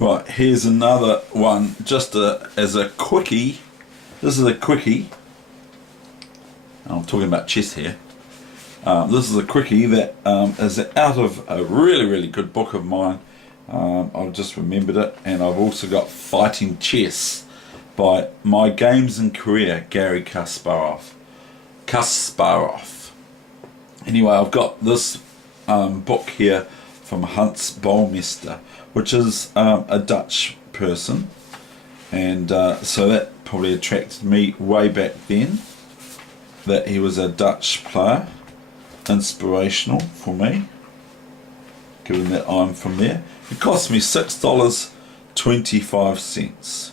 Right, here's another one, just as a quickie. This is a quickie. I'm talking about chess here. This is a quickie that is out of a really good book of mine. I've just remembered it, and I've also got Fighting Chess by My Games and Career, Garry Kasparov. Anyway, I've got this book here from Hans Bolmester, which is a Dutch person, and so that probably attracted me way back then, that he was a Dutch player. Inspirational for me, given that I'm from there. It cost me $6.25.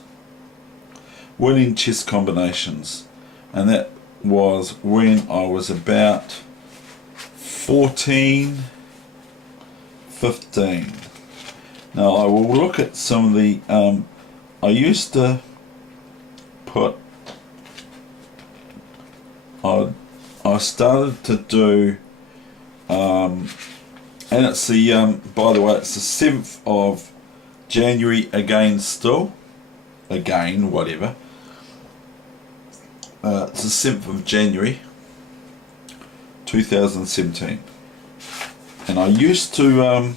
Winning chess combinations, and that was when I was about 14, 15. Now I will look at some of the I used to put I started to do and it's the by the way, it's the 7th of January again, whatever. It's the 7th of January 2017, and I used to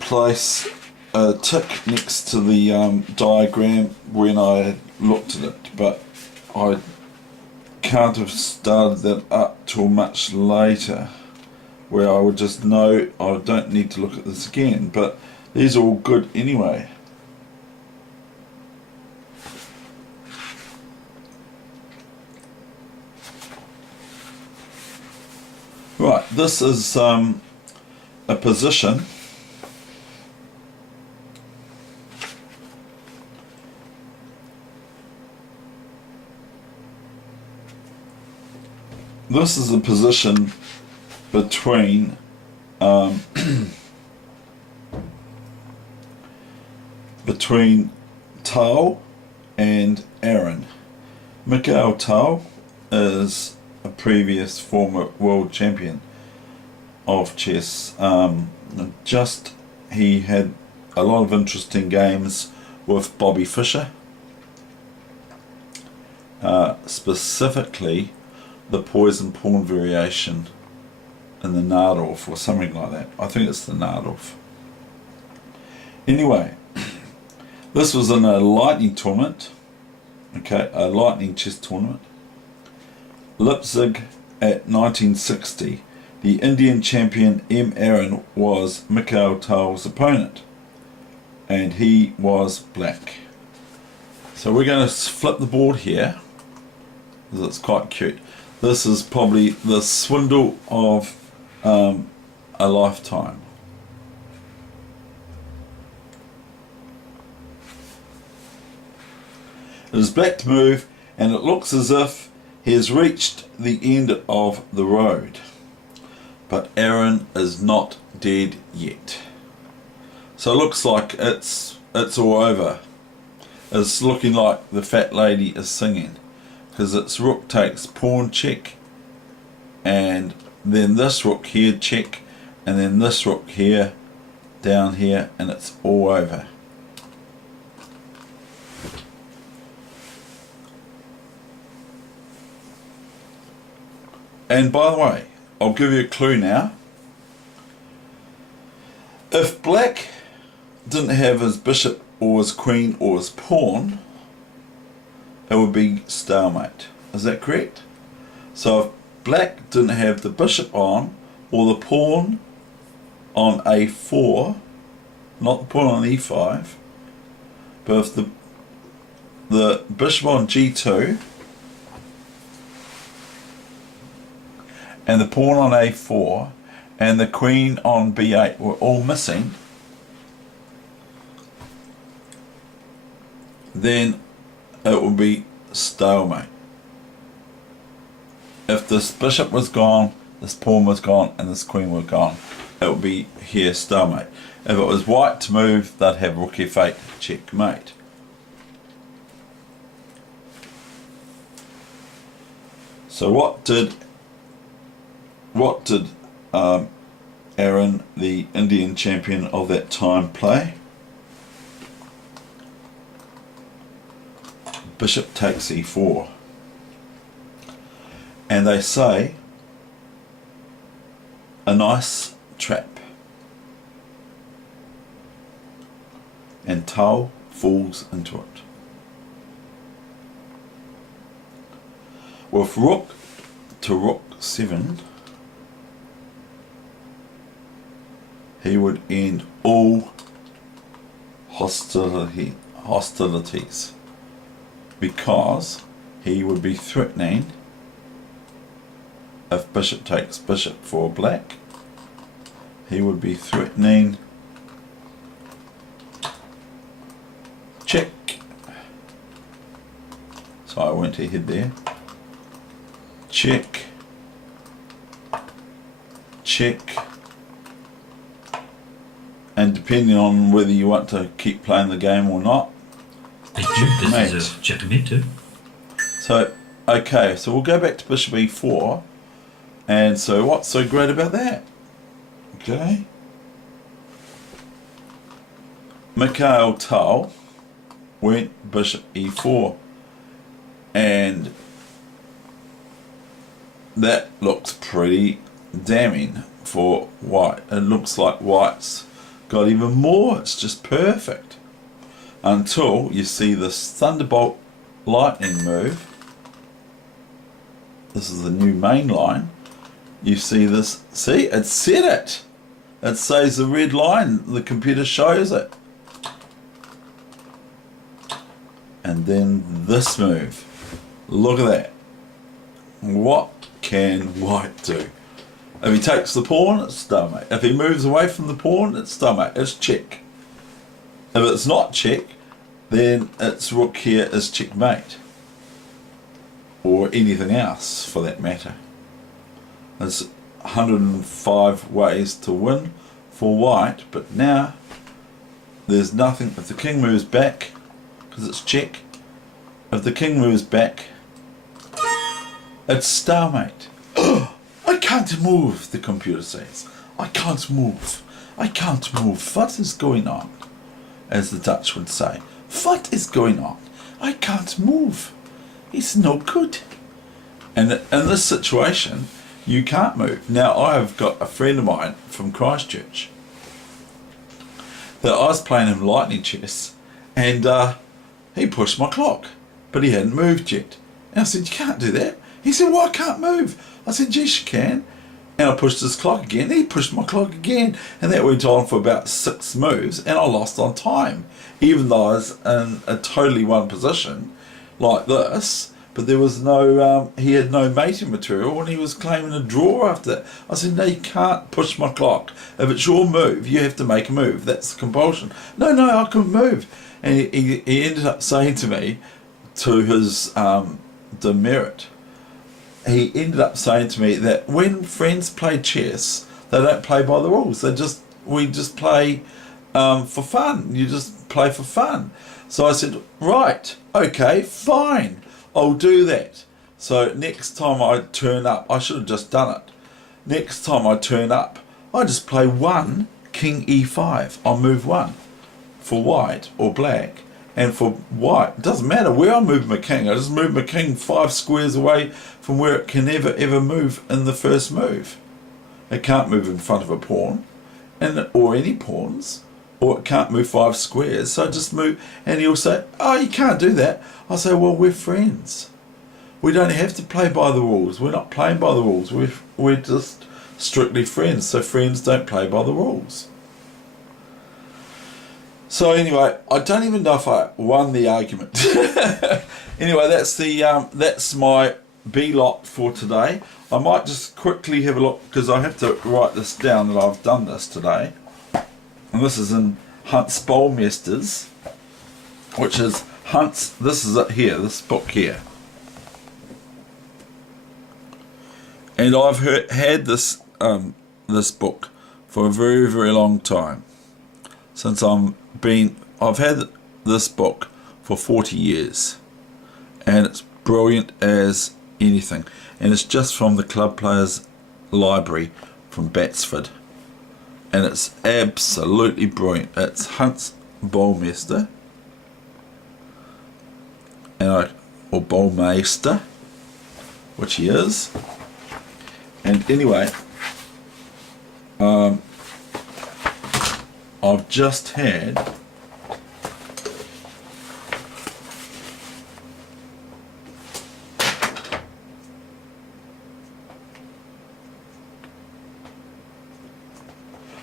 place a tick next to the diagram when I looked at it, but I can't have started that up till much later, where I would just know I don't need to look at this again, but these are all good anyway. Right, this is a position. This is a position between between Tal and Aaron. Mikhail.Tal is a previous former world champion of chess. He had a lot of interesting games with Bobby Fischer, specifically the poison pawn variation in the Nardorf or something like that. I think it's the Nardorf. Anyway, this was in a lightning tournament, okay, a lightning chess tournament. Leipzig at 1960. The Indian champion M. Aaron was Mikhail.Tal's opponent, and he was black. So we're going to flip the board here, because it's quite cute. This is probably the swindle of a lifetime. It is black to move, and it looks as if he has reached the end of the road. But Aaron is not dead yet. So it looks like it's all over. It's looking like the fat lady is singing, because its rook takes pawn check, and then this rook here check, and then this rook here down here, and it's all over. And by the way, I'll give you a clue now. If black didn't have his bishop or his queen or his pawn, it would be stalemate. Is that correct? So if black didn't have the bishop on, or the pawn on a4, not the pawn on e5, but if the bishop on g2 and the pawn on a4 and the queen on b8 were all missing, then it would be stalemate. If this bishop was gone, this pawn was gone, and this queen was gone, it would be here stalemate. If it was white to move, they'd have rook f8 checkmate. So what did Aaron, the Indian champion of that time, play. Bishop takes e4. And they say a nice trap. And Tal falls into it. With rook to rook 7, he would end all hostilities, because he would be threatening, if bishop takes bishop for black, he would be threatening check. So I went ahead there. Check, check, and depending on whether you want to keep playing the game or not, this is a checkmate too. So, okay, so we'll go back to bishop e4, and so what's so great about that? Okay, Mikhail.Tal went bishop e4, and that looks pretty damning for white. It looks like white's got even more. It's just perfect until you see this thunderbolt lightning move. This is the new main line. You see this, see, it said it. It says the red line, the computer shows it. And then this move, look at that. What can white do? If he takes the pawn, it's stalemate. If he moves away from the pawn, it's stalemate. It's check. If it's not check, then it's rook here is checkmate, or anything else for that matter. There's 105 ways to win for white, but now there's nothing. If the king moves back, because it's check, if the king moves back, it's stalemate. I can't move, the computer says. I can't move. I can't move. What is going on? As the Dutch would say. What is going on? I can't move. It's no good. And in this situation, you can't move. Now, I have got a friend of mine from Christchurch that I was playing him lightning chess, and he pushed my clock, but he hadn't moved yet. And I said, you can't do that. He said, well, I can't move. I said, yes, you can. And I pushed his clock again. He pushed my clock again. And that went on for about 6 moves. And I lost on time. Even though I was in a totally one position like this. But there was no, he had no mating material. And he was claiming a draw after that. I said, no, you can't push my clock. If it's your move, you have to make a move. That's the compulsion. No, I couldn't move. And he ended up saying to me, to his demerit, he ended up saying to me that when friends play chess, they don't play by the rules. We just play for fun. You just play for fun. So I said, right, okay, fine, I'll do that. So next time I turn up, I should have just done it. Next time I turn up, I just play 1 king e5. I'll move 1 for white or black. And for white, it doesn't matter where I move my king. I just move my king 5 squares away from where it can never ever move in the first move. It can't move in front of a pawn, or any pawns, or it can't move 5 squares. So I just move, and he'll say, oh, you can't do that. I say, well, we're friends. We don't have to play by the rules. We're not playing by the rules. We're just strictly friends. So friends don't play by the rules. So anyway, I don't even know if I won the argument. Anyway, that's my B lot for today. I might just quickly have a look, because I have to write this down that I've done this today. And this is in Hunt's Bowlmasters, which is Hunt's, this is it here, this book here. And I've had this this book for a very, very long time. Since I've had this book for 40 years, and it's brilliant as anything, and it's just from the Club Players Library from Batsford. and it's absolutely brilliant. It's Hunt's Bowmeister, or Bowmeister, which he is. And anyway, I've just had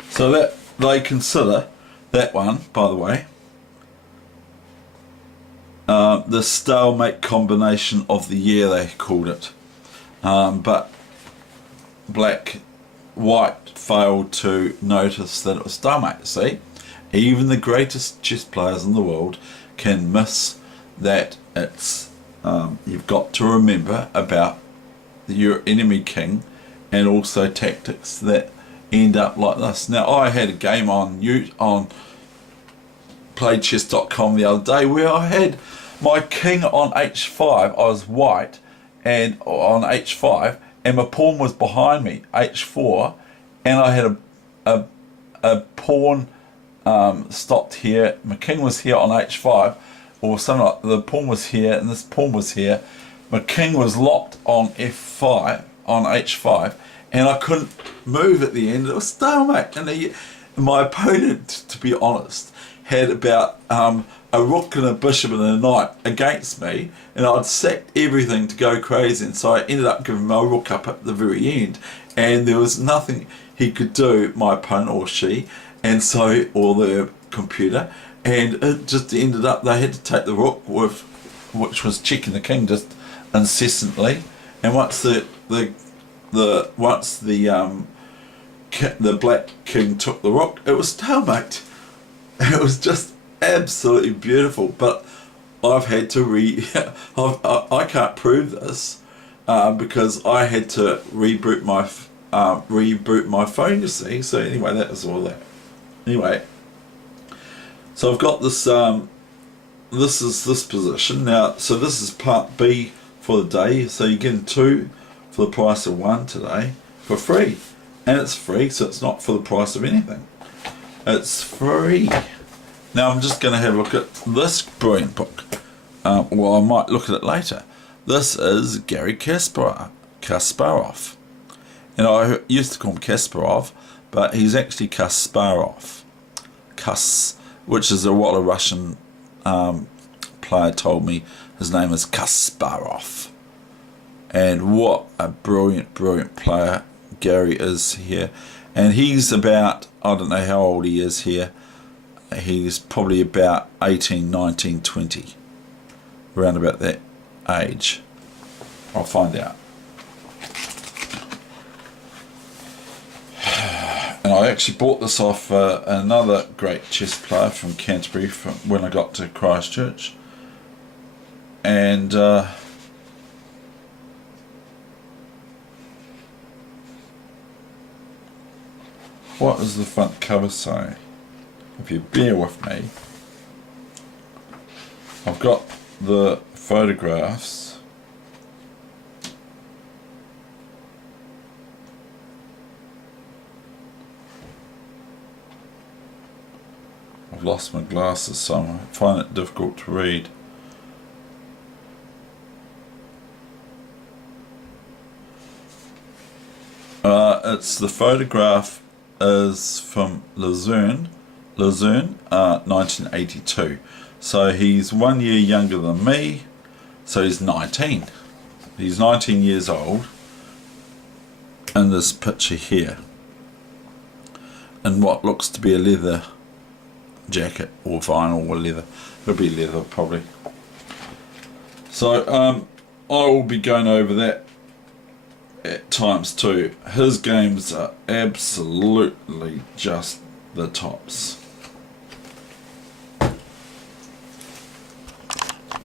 so that they consider that one, by the way, the stalemate combination of the year, they called it, but white failed to notice that it was stalemate. See, even the greatest chess players in the world can miss that. It's you've got to remember about your enemy king, and also tactics that end up like this. Now, I had a game on playchess.com the other day where I had my king on h5. I was white and on h5, and my pawn was behind me, h4, and I had a pawn stopped here. My king was here on h5, or something like the pawn was here and this pawn was here. My king was locked on f5, on h5, and I couldn't move at the end. It was stalemate. And my opponent, to be honest, had about a rook and a bishop and a knight against me, and I'd sacked everything to go crazy, and so I ended up giving my rook up at the very end, and there was nothing he could do, my opponent or she, and so, or the computer, and it just ended up they had to take the rook, which was checking the king just incessantly, and once the black king took the rook, it was stalemate. It was just absolutely beautiful. But I've had to I can't prove this because I had to reboot my phone, you see. So anyway, that was all that. Anyway, so I've got this. This is this position now. So this is part B for the day. So you're getting 2 for the price of 1 today for free, and it's free, so it's not for the price of anything. It's free. Now I'm just going to have a look at this brilliant book. Well, I might look at it later. This is Garry Kasparov, and I used to call him Kasparov, but he's actually Kasparov, which is what a Russian player told me. His name is Kasparov. And what a brilliant player Garry is here. And he's about, I don't know how old he is here. He's probably about 18, 19, 20. Around about that age. I'll find out. And I actually bought this off another great chess player from Canterbury from when I got to Christchurch. And what does the front cover say? If you bear with me, I've got the photographs. I've lost my glasses, so I find it difficult to read. It's the photograph is from LessoNZ, 1982. So he's 1 year younger than me, so he's 19. He's 19 years old in this picture here, in what looks to be a leather jacket or vinyl or leather. It'll be leather probably. So I will be going over that at times too. His games are absolutely just the tops.